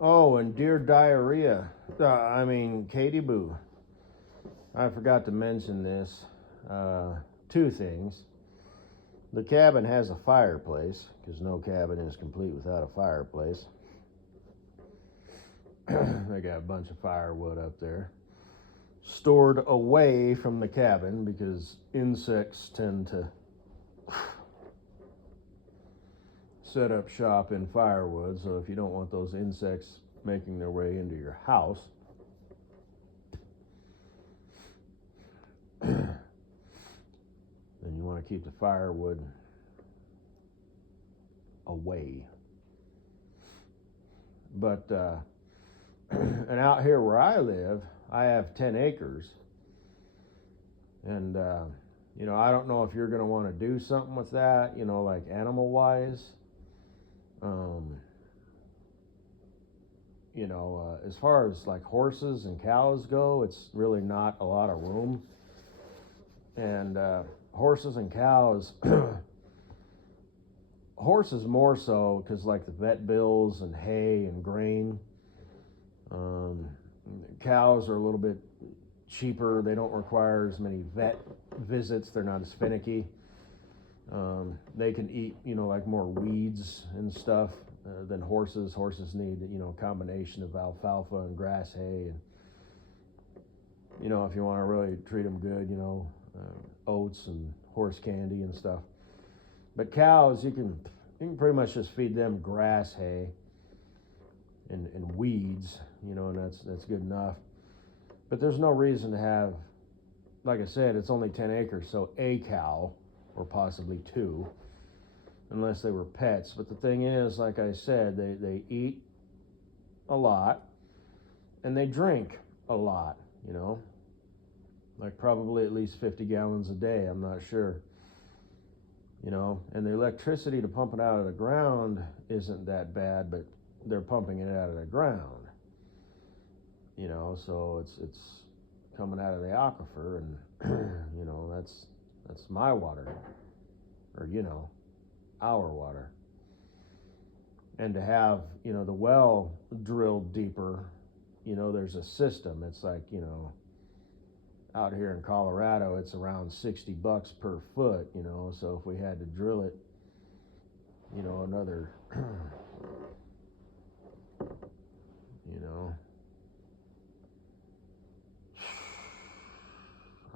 Oh, and deer diarrhea. Katie Boo. I forgot to mention this. Two things. The cabin has a fireplace, because no cabin is complete without a fireplace. They got a bunch of firewood up there, stored away from the cabin because insects tend to set up shop in firewood. So if you don't want those insects making their way into your house, then you want to keep the firewood away. But and out here where I live, I have 10 acres, and I don't know if you're going to want to do something with that, like animal wise. Um, as far as like horses and cows go, it's really not a lot of room. And horses and cows, horses more so because like the vet bills and hay and grain. Cows are a little bit cheaper. They don't require as many vet visits. They're not as finicky. They can eat, like more weeds and stuff than horses. Horses need, a combination of alfalfa and grass hay. And, if you want to really treat them good, oats and horse candy and stuff. But cows, you can pretty much just feed them grass hay and weeds, and that's good enough. But there's no reason to have, like I said, it's only 10 acres, so a cow or possibly two, unless they were pets. But the thing is, like I said, they eat a lot and they drink a lot, like probably at least 50 gallons a day. I'm not sure. And the electricity to pump it out of the ground isn't that bad, but they're pumping it out of the ground, so it's coming out of the aquifer, and that's my water, or our water. And to have the well drilled deeper, there's a system. It's like out here in Colorado, it's around $60 per foot, so if we had to drill it, another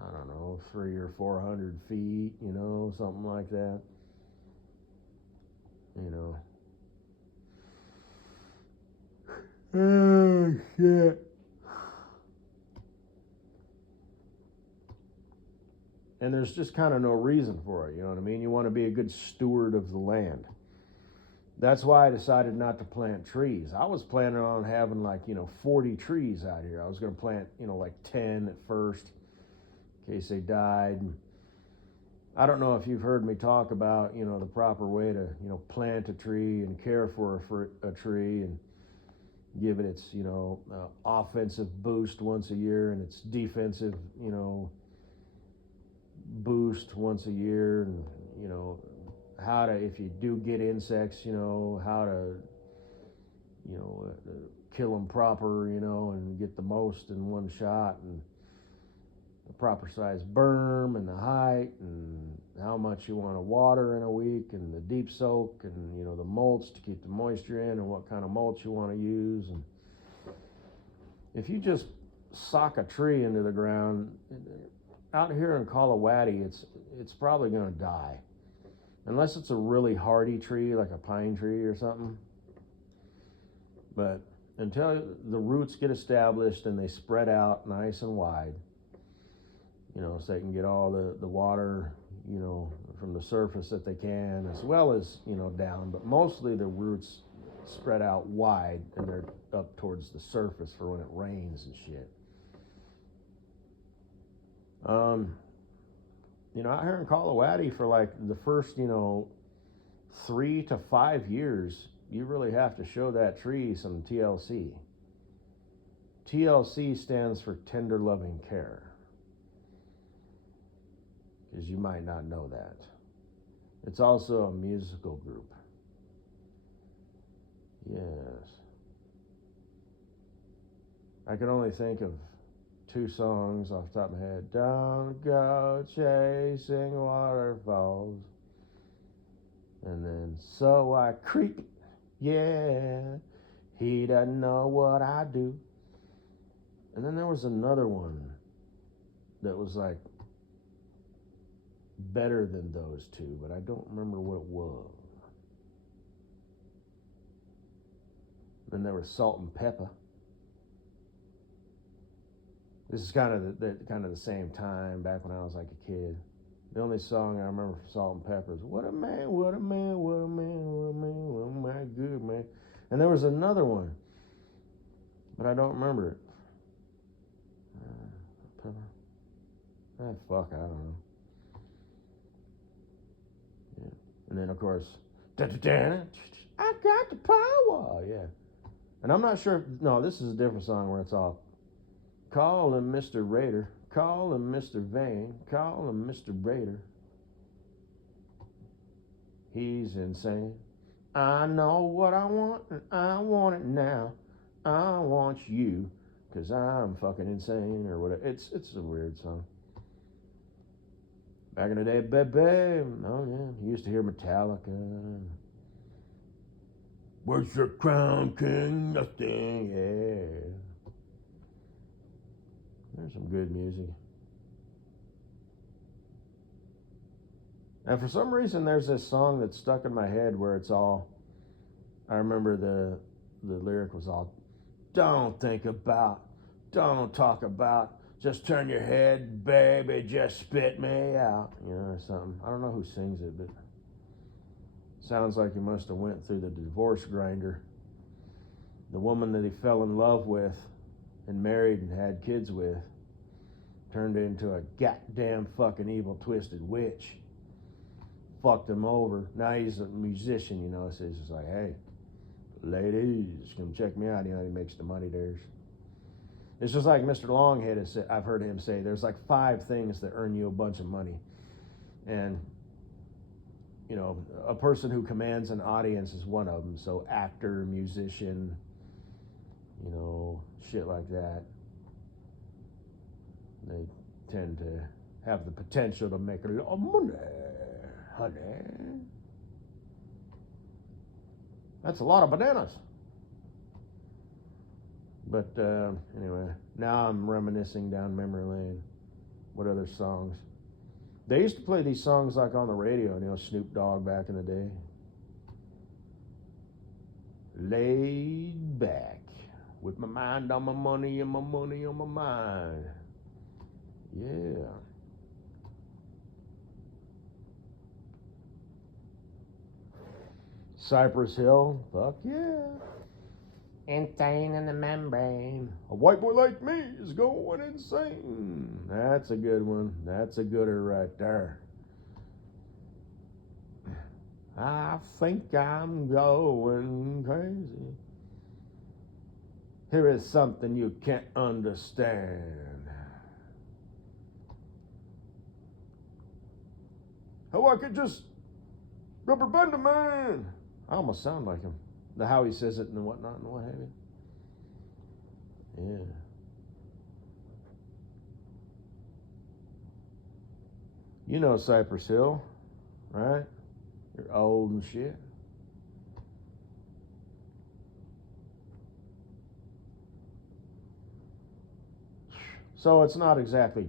I don't know, 300 or 400 feet, something like that. Oh, shit. And there's just kind of no reason for it, you know what I mean? You want to be a good steward of the land. That's why I decided not to plant trees. I was planning on having 40 trees out here. I was going to plant, like 10 at first in case they died. I don't know if you've heard me talk about, the proper way to, plant a tree and care for a tree and give it its, offensive boost once a year and its defensive, boost once a year, and, how to, if you do get insects, how to, kill them proper, and get the most in one shot, and the proper size berm and the height and how much you want to water in a week and the deep soak and the mulch to keep the moisture in and what kind of mulch you want to use. And if you just sock a tree into the ground out here in Colorado, it's probably going to die unless it's a really hardy tree like a pine tree or something. But until the roots get established and they spread out nice and wide, so they can get all the water, from the surface that they can, as well as, down. But mostly the roots spread out wide and they're up towards the surface for when it rains and shit. Out here in Colorado for like the first, 3 to 5 years, you really have to show that tree some TLC. TLC stands for tender loving care, because you might not know that. It's also a musical group. Yes. I could only think of 2 songs off the top of my head. Don't go chasing waterfalls. And then, so I creep, yeah, he doesn't know what I do. And then there was another one that was like better than those 2, but I don't remember what it was. Then there was Salt and Pepper. This is kind of the same time back when I was like a kid. The only song I remember from Salt and Pepper is "What a Man, What a Man, What a Man, What a Man, What a Man, good man." And there was another one, but I don't remember it. Fuck, I don't know. Yeah. And then of course, I got the power. Yeah. And I'm not sure. No, this is a different song where it's all call him Mr. Raider, call him Mr. Vane, call him Mr. Raider. He's insane. I know what I want, and I want it now. I want you, 'cause I'm fucking insane, or whatever. It's a weird song. Back in the day, baby. Oh yeah, you used to hear Metallica. Where's your crown, king? Nothing. Yeah. There's some good music. And for some reason, there's this song that's stuck in my head where it's all, I remember the lyric was all, don't think about, don't talk about, just turn your head, baby, just spit me out. You know, or something. I don't know who sings it, but sounds like he must have went through the divorce grinder. The woman that he fell in love with and married and had kids with turned into a goddamn fucking evil twisted witch. Fucked him over. Now he's a musician, you know, so he's just like, hey, ladies, come check me out. You know, he makes the money there. It's just like Mr. Longhead has said, I've heard him say, there's like 5 things that earn you a bunch of money. And, you know, a person who commands an audience is one of them. So actor, musician, you know, shit like that. They tend to have the potential to make a lot of money, honey. That's a lot of bananas. But anyway, now I'm reminiscing down memory lane. What other songs? They used to play these songs like on the radio, you know, Snoop Dogg back in the day. Laid back, with my mind on my money and my money on my mind. Yeah. Cypress Hill, fuck yeah. Insane in the membrane. A white boy like me is going insane. That's a good one. That's a gooder right there. I think I'm going crazy. Here is something you can't understand. How I could just rubber band a man. I almost sound like him. How he says it and whatnot and what have you. Yeah. You know Cypress Hill, right? You're old and shit. So it's not exactly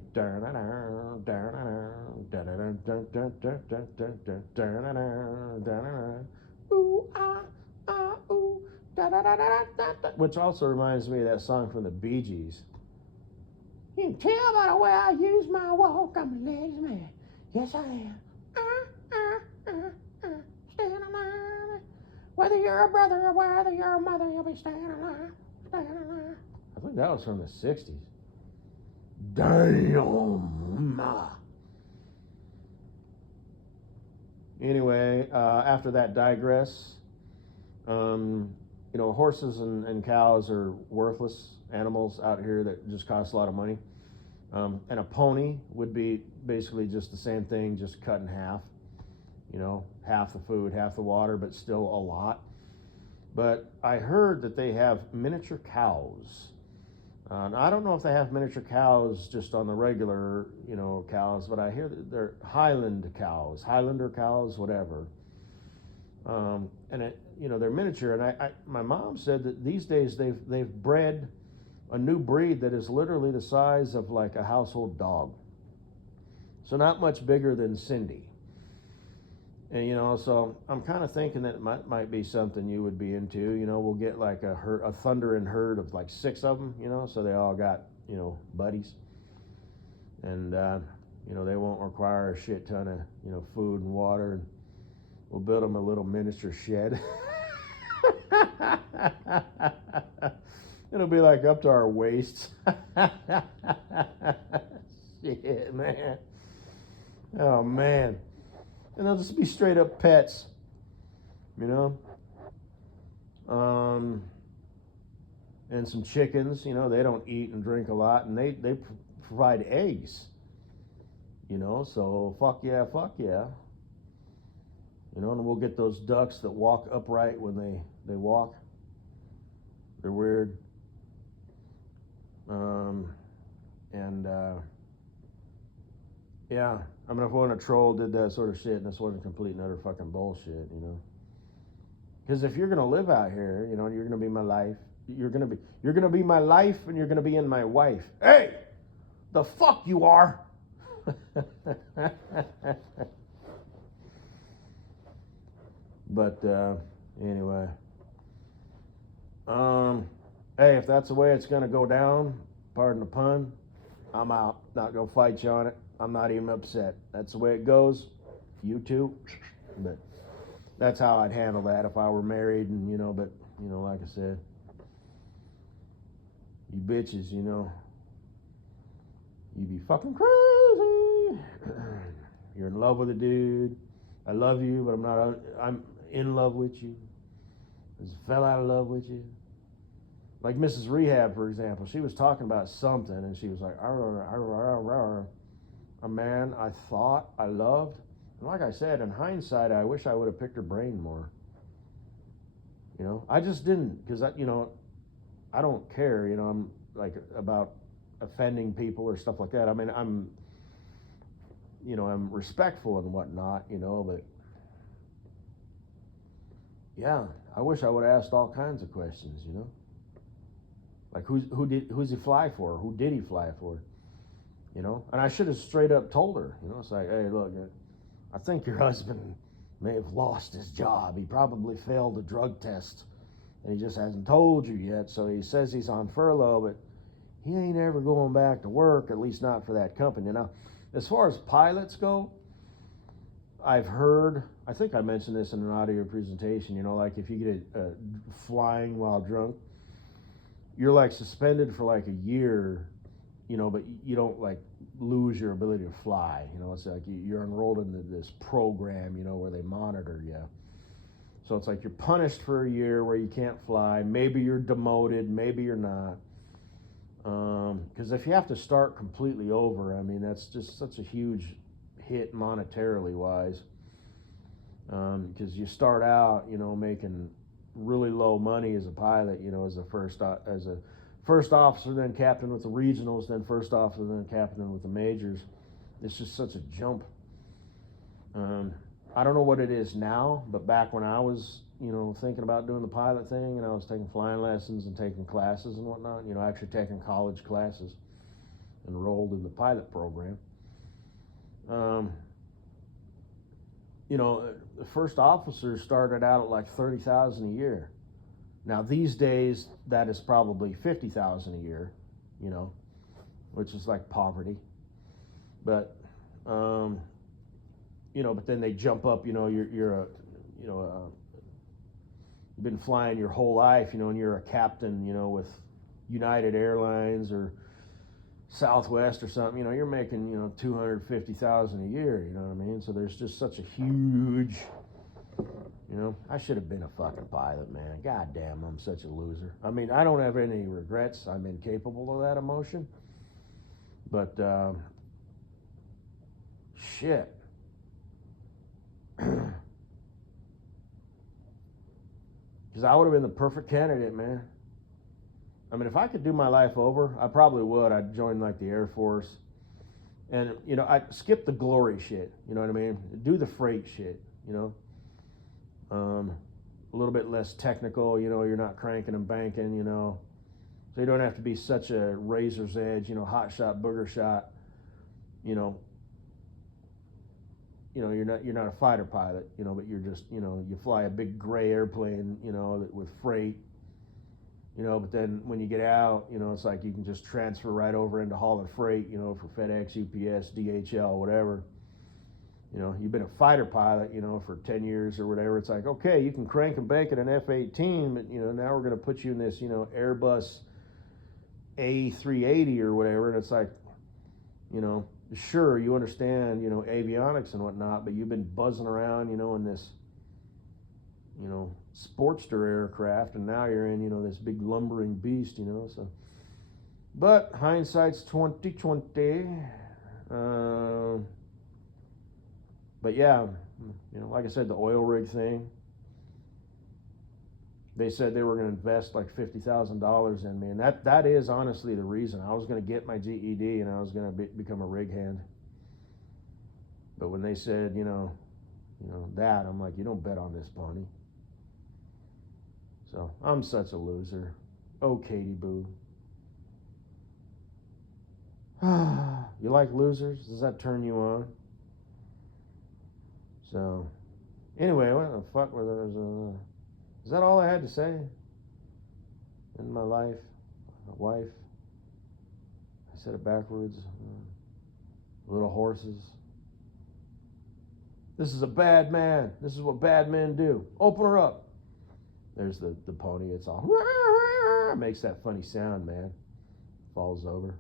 which also reminds me of that song from the Bee Gees. You can tell by the way I use my walk, I'm a ladies' man. Yes, I am. Stand alive. Whether you're a brother or whether you're a mother, you'll be staying alive. Staying alive. I think that was from the 60s. Damn. Anyway, after that digress, you know, horses and cows are worthless animals out here that just cost a lot of money. And a pony would be basically just the same thing, just cut in half. You know, half the food, half the water, but still a lot. But I heard that they have miniature cows I don't know if they have miniature cows just on the regular, cows, but I hear that they're Highlander cows, whatever. And they're miniature. And my mom said that these days they've bred a new breed that is literally the size of like a household dog. So not much bigger than Cindy. And so I'm kind of thinking that it might be something you would be into. We'll get like a thundering herd of like 6 of them. So they all got buddies, and they won't require a shit ton of food and water. And we'll build them a little miniature shed. It'll be like up to our waists. Shit, man. Oh man. And they'll just be straight up pets, and some chickens. They don't eat and drink a lot, and they provide eggs. So fuck yeah. And we'll get those ducks that walk upright when they walk. They're weird. Yeah. I mean, if one a troll did that sort of shit, and this wasn't complete and utter fucking bullshit, Because if you're gonna live out here, and you're gonna be my life, you're gonna be my life, and you're gonna be in my wife. Hey, the fuck you are. But anyway, hey, if that's the way it's gonna go down, pardon the pun, I'm out. Not gonna fight you on it. I'm not even upset. That's the way it goes. You too. But that's how I'd handle that if I were married, and but like I said, you bitches, you be fucking crazy. You're in love with a dude. I love you, but I'm in love with you. I just fell out of love with you. Like Mrs. Rehab, for example, she was talking about something, and she was like, a man I thought I loved. And like I said, in hindsight, I wish I would have picked her brain more. I just didn't, because I don't care, I'm like about offending people or stuff like that. I mean, I'm respectful and whatnot, but yeah, I wish I would have asked all kinds of questions, like who's he fly for? Who did he fly for? And I should have straight up told her, it's like, hey, look, I think your husband may have lost his job. He probably failed a drug test, and he just hasn't told you yet. So he says he's on furlough, but he ain't ever going back to work, at least not for that company. Now, as far as pilots go, I've heard, I think I mentioned this in an audio presentation, like if you get a flying while drunk, you're like suspended for like a year, but you don't like lose your ability to fly. It's like you're enrolled in this program, where they monitor you. So it's like you're punished for a year where you can't fly. Maybe you're demoted, maybe you're not. Because if you have to start completely over, I mean, that's just such a huge hit monetarily wise. Because you start out, making really low money as a pilot, as a first officer, then captain with the regionals, then first officer, then captain with the majors. It's just such a jump. I don't know what it is now, but back when I was, thinking about doing the pilot thing, and I was taking flying lessons and taking classes and whatnot, actually taking college classes, enrolled in the pilot program. The first officers started out at like $30,000 a year. Now these days, that is probably $50,000 a year, which is like poverty. But, but then they jump up. You're you've been flying your whole life, and you're a captain, with United Airlines or Southwest or something. You're making $250,000 a year. You know what I mean? So there's just such a huge. I should have been a fucking pilot, man. God damn, I'm such a loser. I mean, I don't have any regrets. I'm incapable of that emotion. But, shit. Because I would have been the perfect candidate, man. I mean, if I could do my life over, I probably would. I'd join like the Air Force, and I'd skip the glory shit. You know what I mean? Do the freight shit. A little bit less technical. You're not cranking and banking. So you don't have to be such a razor's edge. Hot shot, booger shot. You're not a fighter pilot. But you're just you fly a big gray airplane. With freight. But then when you get out, it's like you can just transfer right over into hauling freight, for FedEx, UPS, DHL, whatever. You've been a fighter pilot, for 10 years or whatever. It's like, okay, you can crank and bank at an F-18, but, now we're going to put you in this, Airbus A380 or whatever. And it's like, sure, you understand, avionics and whatnot, but you've been buzzing around, in this, Sportster aircraft, and now you're in, this big lumbering beast, so. But hindsight's 2020. But yeah, like I said, the oil rig thing. They said they were going to invest like $50,000 in me, and that is honestly the reason. I was going to get my GED, and I was going to become a rig hand. But when they said, that, I'm like, you don't bet on this, pony. So I'm such a loser. Oh, Katie Boo. You like losers? Does that turn you on? So, anyway, what the fuck was there? Is that all I had to say in my life? Wife. I said it backwards. Little horses. This is a bad man. This is what bad men do. Open her up. There's the pony. It's all makes that funny sound, man. Falls over.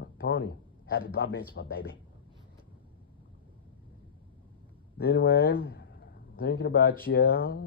Oh, pony. Happy bar mitzvah, baby. Anyway, thinking about you.